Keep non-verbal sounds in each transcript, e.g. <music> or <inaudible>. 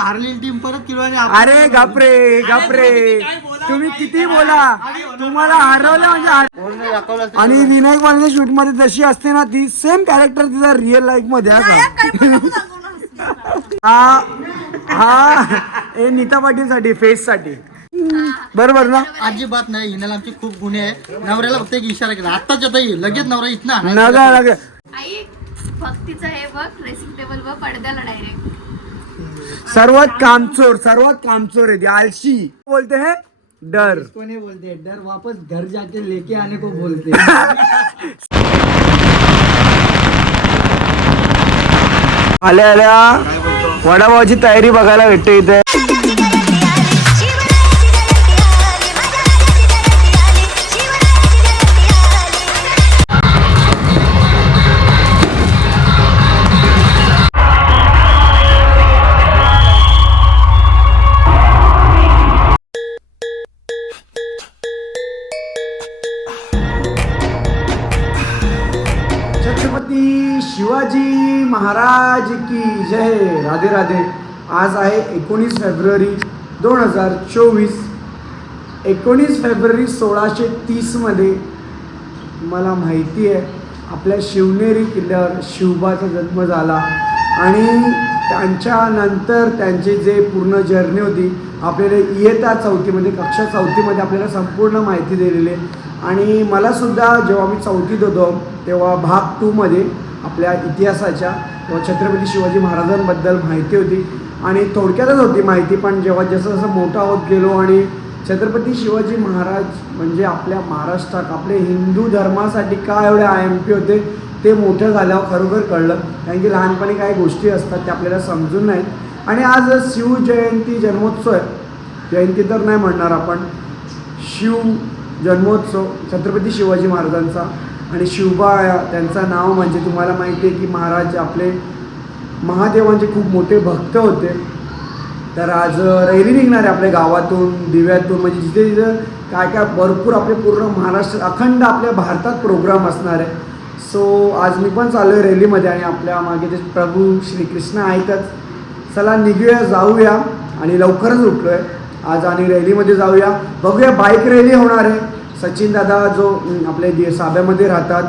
हारलेली team परत kilo आणि अरे गपरे गपरे. तुम्ही किती बोला? तुम्हाला हरवलं म्हणजे आणि विनायक वाले शूटमध्ये जशी असते ना ती सेम कॅरेक्टर तिचा रिअल लाईफमध्ये हा हा हे नीता पाटील साठी फेस साठी बरोबर ना? अजिबात नाही हिनाला आमचे खूप गुन्हे आहे नवऱ्याला फक्त एक इशारा केला. आत्ताच आता येईल लगेच नवरा इथं आणायचा. नगा नगा आई भक्तीचं हे बघ ड्रेसिंग टेबल वर पडद्याला डायरेक्ट सर्वात कामचोर सर्वात कामचोर आहे ती आळशी. बोलते है? डर. कोणी बोलते? डर वापस घर जाके लेके आने को बोलते. आल्या आल्या. वडापावची तयारी बघायला भेटते इथे. शिवाजी महाराज की जय. राधे राधे. आज आहे एकोणीस फेब्रुवारी दोन हजार चोवीस. एकोणीस फेब्रुवारी सोळाशे तीसमध्ये मला माहिती आहे आपल्या शिवनेरी किल्ल्यावर शिवबाचा जन्म झाला आणि त्यांच्यानंतर त्यांची जे पूर्ण जर्नी होती आपल्याला इयत्ता चौथीमध्ये कक्षा चौथीमध्ये आपल्याला संपूर्ण माहिती दिलेली आहे. आणि मलासुद्धा जेव्हा मी चौथीत होतो तेव्हा भाग टूमध्ये आपल्या इतिहासाच्या तेव्हा छत्रपती शिवाजी महाराजांबद्दल माहिती होती. आणि थोडक्यातच होती माहिती पण जेव्हा जसं जसं मोठा होत गेलो आणि छत्रपती शिवाजी महाराज म्हणजे आपल्या महाराष्ट्रात आपले हिंदू धर्मासाठी काय एवढे आय एम पी होते ते मोठं झाल्यावर खरोखर कळलं. कारण की लहानपणी काही गोष्टी असतात त्या आपल्याला समजून नाहीत. आणि आज शिवजयंती जन्मोत्सव आहे. जयंती तर नाही म्हणणार आपण. शिव जन्मोत्सव छत्रपती शिवाजी महाराजांचा. आणि शिवबा त्यांचं नाव म्हणजे तुम्हाला माहिती आहे की महाराज आपले महादेवांचे खूप मोठे भक्त होते. तर आज रैली निघणार आहे आपल्या गावातून दिव्यातून म्हणजे जिथे जिथे काय काय भरपूर आपले पूर्ण महाराष्ट्र अखंड आपल्या भारतात प्रोग्राम असणार आहे. सो आज मी पण चाललो आहे रॅलीमध्ये आणि आपल्या मागे जे प्रभू श्रीकृष्ण आहेतच. चला निघूया जाऊया आणि लवकरच उठलो आहे आज आणि रॅलीमध्ये जाऊया. बघूया बाईक रॅली होणार आहे. सचिन दादा जो आपले दि- साब्यामध्ये राहतात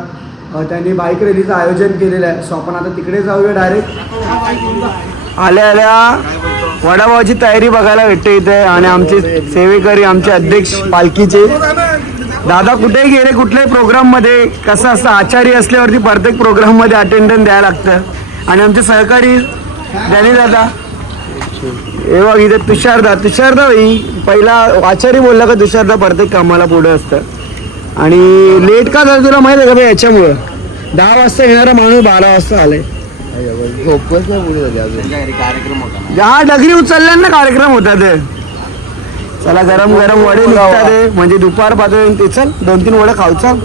त्यांनी बाईक रॅलीचं आयोजन केलेलं आहे. सो आपण आता तिकडे जाऊया डायरेक्ट आल्या आल्या. वडापावची तयारी बघायला भेटते इथे आणि आमचे सेवेकरी आमचे अध्यक्ष पालखीचे. दादा कुठेही गेले? कुठल्याही प्रोग्राममध्ये? कसं असतं? आचारी असल्यावरती प्रत्येक प्रोग्राममध्ये अटेंडन्स द्यायला लागतं. आणि आमचे सहकारी दादा. हे बघ इथे तुषारदा तुषारदा भाई पहिला आचारी बोलला का तुषारदा प्रत्येक कामाला पुढे असतं. आणि लेट का झालं तुला माहिती आहे का भाई याच्यामुळं? दहा वाजता येणारा माणूस बारा वाजता आलाय. झोपच नाही पुढे झाली अजून. हा डगरी उचलल्यानं कार्यक्रम होता ते चला गरम गरम वडे निघतात. म्हणजे दुपार पातळी ते चल दोन तीन वडे खाऊ चल.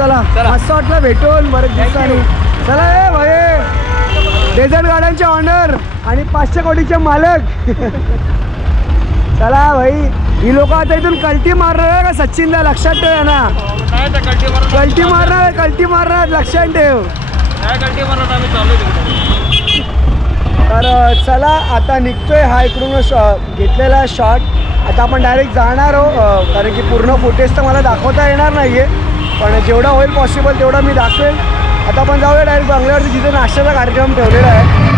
चला. मस्त वाटलं भेटून बरेच दिवसांनी. चला ए भाई डेझर्ट गार्डनचे ऑनर आणि पाचशे कोटीचे मालक. <laughs> चला भाई. ही लोक आता इथून कल्टी मारणार का सचिनला? लक्षात ठेव ना कल्टी मारणार कल्टी मारणार लक्षात ठेव. तर चला आता निघतोय हा इकडून शॉ- घेतलेला शॉट आता आपण डायरेक्ट जाणार आहो कारण की पूर्ण फुटेज तर मला दाखवता येणार नाही आहे पण जेवढा होईल पॉसिबल तेवढा मी दाखवेल. आता आपण जाऊया डायरेक्ट बंगल्यावरती जिथे नाश्त्याचा कार्यक्रम ठेवलेला आहे.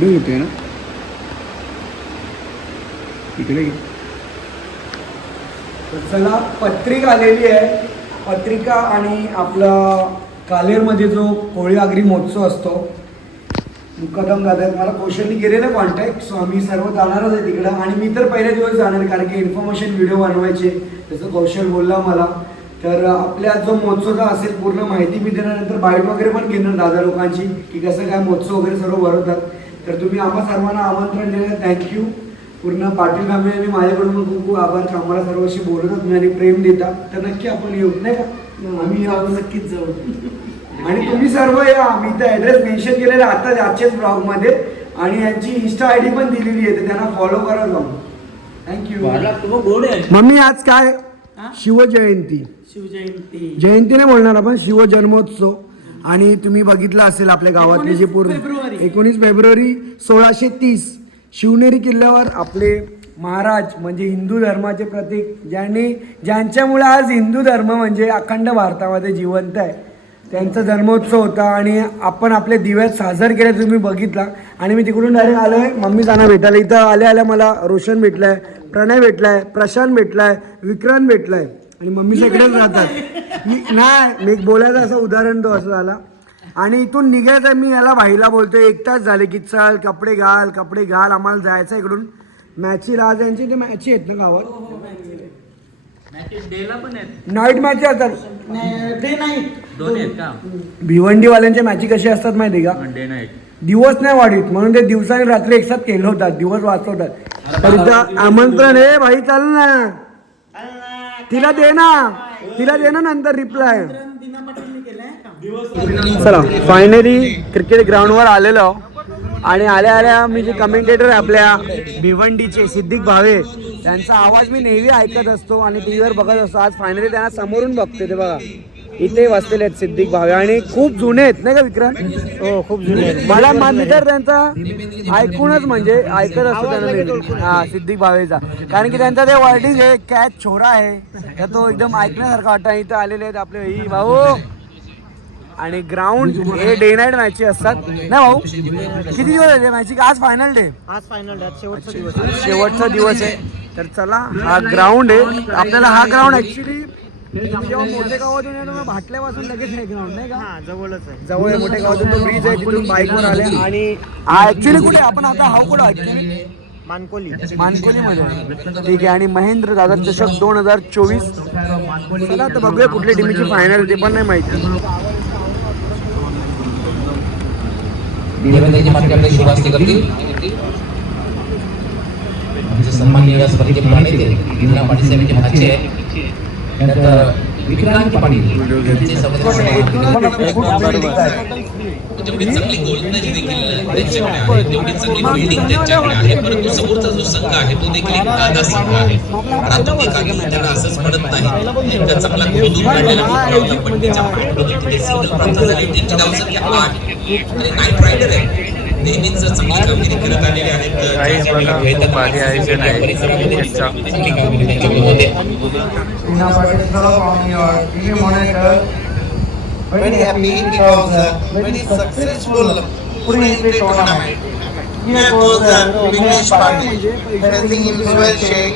व्हिडिओ घेतोय ना इकडे चला पत्रिका आलेली आहे. पत्रिका आणि आपला कालेरमध्ये जो कोळी आगरी महोत्सव असतो मुकदम दादा मला कौशलनी गेलेलं कॉन्टॅक्ट सो आम्ही सर्व जाणारच आहे तिकडं आणि मी तर पहिल्या दिवस जाणार कारण की इन्फॉर्मेशन व्हिडिओ बनवायचे. त्याचं कौशल बोलला मला. तर आपल्या जो महोत्सवचा असेल पूर्ण माहिती मी देणार नंतर बाईट वगैरे पण घेणार दादा लोकांची की कसं काय महोत्सव वगैरे सर्व भरवतात. तर तुम्ही आम्हा सर्वांना आमंत्रण दिलं थँक्यू पूर्ण पाटील फॅमिली आणि माझ्याकडून पण खूप खूप आभार. की आम्हाला सर्वांशी बोलवतात तुम्ही आणि प्रेम देता. तर नक्की आपण येऊ नाही का? आम्ही यावं नक्कीच जाऊ. आणि तुम्ही सर्व या. मी इथं ॲड्रेस मेन्शन केलेला आता आजच्याच ब्लॉगमध्ये आणि यांची इन्स्टा आय डी पण दिलेली आहे तर त्यांना फॉलो करा जाऊन. थँक्यू मम्मी आज काय? शिवजयंती. शिवजयंती. जयंती नाही बोलणार आपण शिव जन्मोत्सव आणि तुम्ही बघितलं असेल आपल्या गावातली जी पूर्ण. एकोणीस फेब्रुवारी सोळाशे तीस. शिवनेरी किल्ल्यावर आपले महाराज म्हणजे हिंदू धर्माचे प्रतीक ज्यांनी ज्यांच्यामुळे आज हिंदू धर्म म्हणजे अखंड भारतामध्ये जिवंत आहे. त्यांचा जन्मोत्सव होता आणि आपण आपले दिव्यात साजर केले तुम्ही बघितला. आणि मी तिकडून डायरेक्ट आलो आहे मम्मी जाणं भेटायला. इथं आल्या आल्या मला रोशन भेटलाय प्रणय भेटलाय प्रशांत भेटलाय विक्रांत भेटलाय. आणि मम्मी सगळेच राहतात. मी नाही मी एक बोलायचं असं उदाहरण तो असं झाला. आणि इथून निघायचं मी याला भाईला बोलतोय एक तास झाले की चल कपडे घाल कपडे घाल आम्हाला जायचं इकडून. मॅची आज यांची ते मॅची आहेत ना गावात? नाईट मॅच असतात डे नाईट. आहेत का? भिवंडीवाल्यांच्या मॅची कशी असतात माहिती का? डे नाईट दिवस नाही वाढीत म्हणून ते दिवसाने रात्री एकसाथ केलं होतात दिवस वाचवतात. तर आमंत्रण आहे भाई चाल ना. तिला दे ना. तिला दे ना नंतर रिप्लाय चला फायनली क्रिकेट ग्राउंडवर आलेलो. आणि आल्या आल्या मी जे कमेंटेटर आपल्या भिवंडीचे सिद्धिक भावे त्यांचा आवाज मी नेहमी ऐकत असतो आणि टी व्हीवर बघत असतो. आज फायनली त्यांना समोरून बघते ते बघा. इथे बसलेले आहेत सिद्धिक भावे आणि खूप जुने आहेत नाही का विक्रांत? हो खूप जुने आहेत. मला मा- मी तर त्यांचा ऐकूनच म्हणजे ऐकत असतो त्यांना. हा सिद्धिक भावेचा. कारण की त्यांचा ते वर्डिंग आहे कॅच छोरा आहे. तर तो एकदम ऐकण्यासारखा वाटतं. इथं आलेले आहेत आपले ही भाऊ. आणि ग्राउंड हे डे नाईट मॅची असतात. नाही भाऊ? किती दिवस आहे मॅची आज फायनल डे आज फायनल शेवटचा दिवस शेवटचा दिवस आहे. तर चला हा ग्राउंड आहे. आपल्याला हा ग्राउंड ऍक्च्युली जेव्हा गावातून येतो ना भाटल्यापासून लगेच हे ग्राउंड नाही का? हा जवळच आहे. जवळ आहे मोठे गावातून तो ब्रिज आहे तिथून बाईकवर आले. आणि ऍक्च्युली कुठे आपण आता हा कुठं? ऍक्च्युली मानकोली. मानकोलीमध्ये. ठीक आहे. आणि महेंद्र दादा चषक दोन हजार चोवीस. चला आता बघूया कुठल्या टीमची फायनल ते पण नाही माहिती. करतील. सन्माननीय व्यासपतीचे प्रणेते इंदिरा पाटील साहेबांचे भाचे त्यात विक्रांत पाटील. चांगली गोलंदाजी देखील त्यांच्याकडे आहे. तेवढी चांगली फिल्डिंग त्यांच्याकडे आहे. परंतु समोरचा जो संघ आहे तो देखील एक गादा संघ आहे. प्राथमिक असंच नाही. एकदा चांगला गोलंदाज काढलेला ठिकाणावला पण त्याच्या पाठीमागे तिथे सिंगल प्राप्त झाली. त्यांची धावसंख्या आठ. आणि नाईट रायडर आहे. नेहमीच चांगली कामगिरी करत आलेले आहेत परिसरामध्ये चांगली कामगिरी त्यांच्याकडे होते very happy because uh, very successful pre-entry tournament. Here goes the Vignesh Patil facing Ismail Sheikh.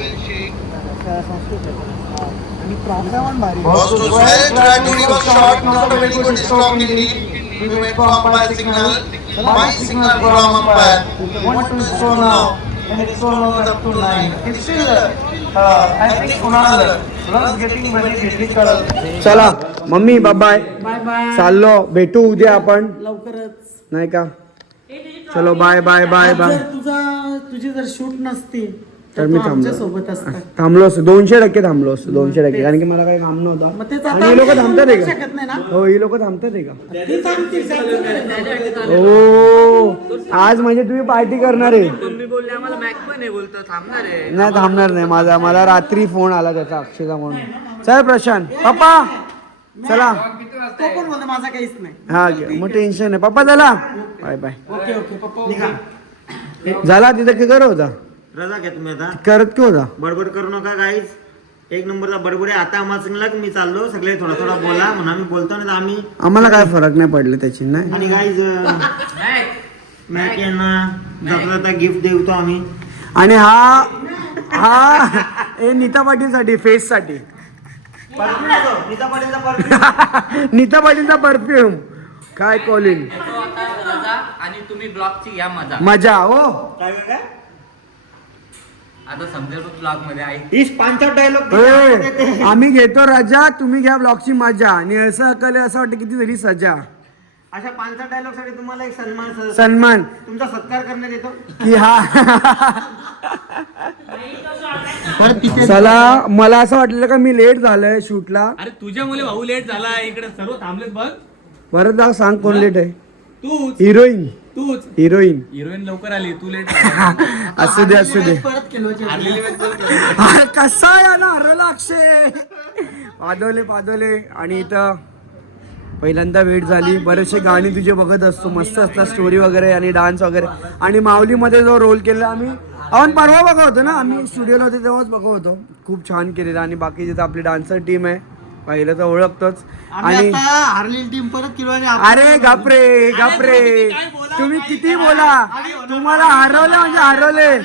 Was to well tried to reverse shot, not a very good stroke indeed. We wait for umpire signal. My signal from umpire. One to score now. And it's score now up to nine. It's still, uh, I think Kunal, runs getting very difficult. चला mummy bye bye bye चाललो भेटू उद्या आपण लवकरच नाही का चलो bye bye bye bye तुझा तुझी जर शूट नसती तर मी थांबलो. सोबत थांबलो असतो. दोनशे टक्के थांबलो असतो दोनशे टक्के. कारण की मला काही काम नव्हतं. आणि आता ही लोक थांबतात आहे का? हो ही लोक थांबतात आहे का. ओ आज म्हणजे तुम्ही पार्टी करणार आहे. नाही थांबणार नाही माझा मला रात्री फोन आला त्याचा अक्षयचा म्हणून चल प्रशांत. पप्पा! चला. माझा काहीच नाही. हा. मग टेन्शन नाही. पप्पा चला. Bye bye. Okay okay. Papa झाला तिथं की करत होता? रजा घ्या तुम्ही आता. करत की होता बडबड करू नका काहीच एक नंबरचा बडबड आहे. आता आम्हाला सांगला की मी चाललो. सगळे थोडा थोडा बोला म्हणून आम्ही बोलतो नाही तर आम्ही आम्हाला काय फरक नाही पडले त्याची नाही? आणि काहीच मॅक यांना जाता जाता गिफ्ट देतो आम्ही. आणि हा हा हे नीता पाटील साठी फेस साठी परफ्यूम देतो. नीता पाटीलचा परफ्यूम <laughs> नीता पाटीलचा परफ्यूम काय कॉलिन आणि तुम्ही ब्लॉगची घ्या मजा. मजा हो. काय काय काय? आता समजेल ब्लॉगमध्ये आई. हीच पांचट डायलॉग ए, आम्ही घेतो रजा तुम्ही घ्या ब्लॉगची मजा. आणि असं अकले असं वाटतं किती झाली सजा. अशा पांचट डायलॉगसाठी तुम्हाला एक सन्मान सन्मान. तुमचा सत्कार करण्यात येतो. की हा. तिथे चला मला असं वाटलेलं का मी लेट झालंय शूटला. अरे तुझ्यामुळे भाऊ लेट झाला. इकडे सर्व थांबलेत बघ. परत जा सांग कोण लेट आहे. तूच. हिरोईन तूच. हिरोईन. हिरोईन लवकर आली तू <laughs> लेट असू दे असू दे. परत केलोचे अरे कसा आहे ना हरवला अक्षय पादवले पादवले. आणि इथं पहिल्यांदा भेट झाली. बरेचसे गाणी तुझे बघत असतो. मस्त असतात स्टोरी वगैरे आणि डान्स वगैरे. आणि माऊलीमध्ये जो रोल केला आम्ही आपण परवा बघा होतो ना? आम्ही स्टुडिओला होते तेव्हाच बघा होतो. खूप छान केलेलं. आणि बाकीची तर आपली डान्सर टीम आहे. पाहिलं तर ओळखतोच आणि हारलेली टीम परत अरे गापरे गापरे तुम्ही किती बोला? तुम्हाला हरवलं. म्हणजे हरवले.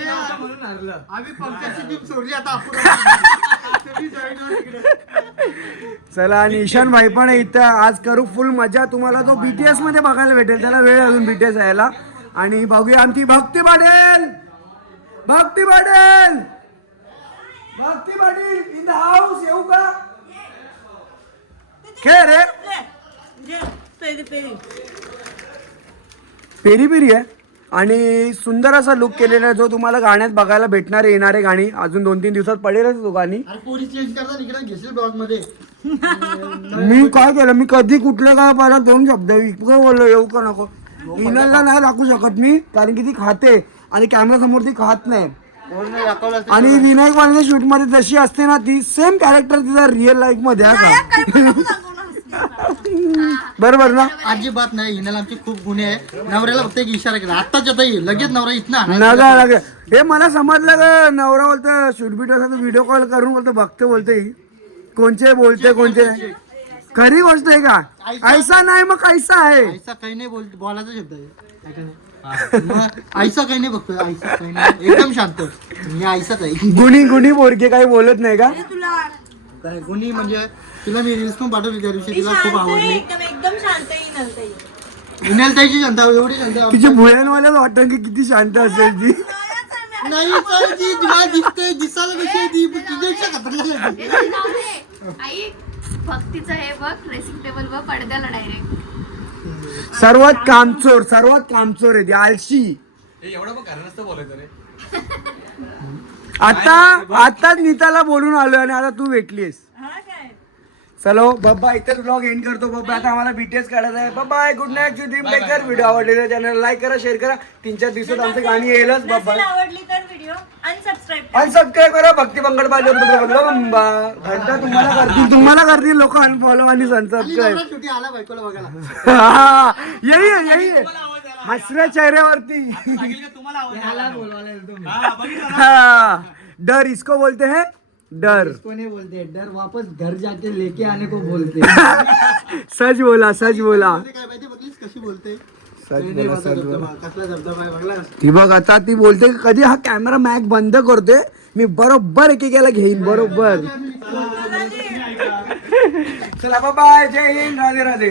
चला आणि ईशान भाई पण इथं. आज करू फुल मजा. तुम्हाला तो बीटीएसमध्ये बघायला भेटेल. त्याला वेळ अजून बीटीएस यायला. आणि बघूया आमची Bhakti Patil. Bhakti Patil. Bhakti Patil in the house येऊ का? खेळ रे पेरी पेरी आहे आणि सुंदर असा लुक केलेला आहे जो तुम्हाला गाण्यात बघायला भेटणार आहे येणारे गाणी. अजून दोन तीन दिवसात पडेलच तो गाणी. अरे पोरी चेंज करतात इकडे घेशील ब्लॉगमध्ये. मी काय केलं? मी कधी कुठल्या काय पहिला दोन शब्द इतकं बोललो येऊ का नको? इनलला नाही दाखवू शकत मी कारण की ती खाते आणि कॅमेरा समोर ती खात नाही. आणि विनायक शूटमध्ये जशी असते ना ती सेम कॅरेक्टर तिचा रिअल लाईफमध्ये आहे. का बरोबर ना? अजिबात नाही हिनाला आमचे खूप गुन्हे आहे नवऱ्याला फक्त एक इशारा केला. आत्ताच आता येईल लगेच नवरा इथना नगा लागे हे मला समजलं का नवरा बोलतो शूट बीट असं व्हिडिओ कॉल करून बोलतो बघते बोलते ही. कोणचे बोलते कोणचे? खरी गोष्ट आहे का? ऐसा नाही मग कैसा आहे. आईसा काही नाही बोल बोलायचा शब्द आहे. है का नाही? मग आईसा काही नाही बघतोय आईसा काही नाही. एकदम शांत. मी आईसाच आहे. गुणी गुणी बोरके काही बोलत नाही का? काय? गुन्ही म्हणजे तिला मी रील्स पण पाठवली त्या दिवशी तिला खूप आवडली. एकदम शांत शांत एवढी शांत तिची भुयांवाल्याच वाटतं की किती शांत असेल ती. नाही तर ती तुला दिसते दिसायला कशी आहे ती पण तुझ्यापेक्षा खतरनाक आहे. ती. आई भक्तीचं हे बघ ड्रेसिंग टेबल वर पडद्याला डायरेक्ट सर्वात कामचोर सर्वात कामचोर आहे ती आळशी. एवढं पण कारण नसतं बोलायचं रे. आता आताच नीताला बोलून आलो आणि आता तू भेटलीस चलो बब्बा इथेच ब्लॉग एंड करतो. बब्बा आता आम्हाला बीटीएस काढायचं आहे. Bye good night dream maker video आवडलेला चॅनल लाईक करा शेअर करा. तीन चार दिवसात आमचं गाणी येईलच. बाबा आवडली तर व्हिडिओ अनसबस्क्राईब आणि सबस्क्राईब करा. भक्ती पंकड पाहिजे घंटा तुम्हाला करतील. तुम्हाला करतील लोक अनफॉलो आणि आणि सबस्क्राईब नवरा शेवटी आला बायकोला बघायला. <laughs> हा, यही है यही है हसऱ्या चेहऱ्यावरती. हाँ, डर इसको बोलते हैं? डर. कोणी बोलते डर वापस घर जाके लेके आने को बोलते. <laughs> सच बोला सच बोला. ते काय माहिती बघलीस कशी बोलते. सच नाही, नाही, बोला माझा सच बोला. धबधबा कसला धबधबा आहे बघला. ती बघ आता ती बोलते की कधी हा कॅमेरा मॅक बंद करते मी बरोबर एकेकाला घेईन बरोबर. चला बाय जय हिंद. राधे राधे.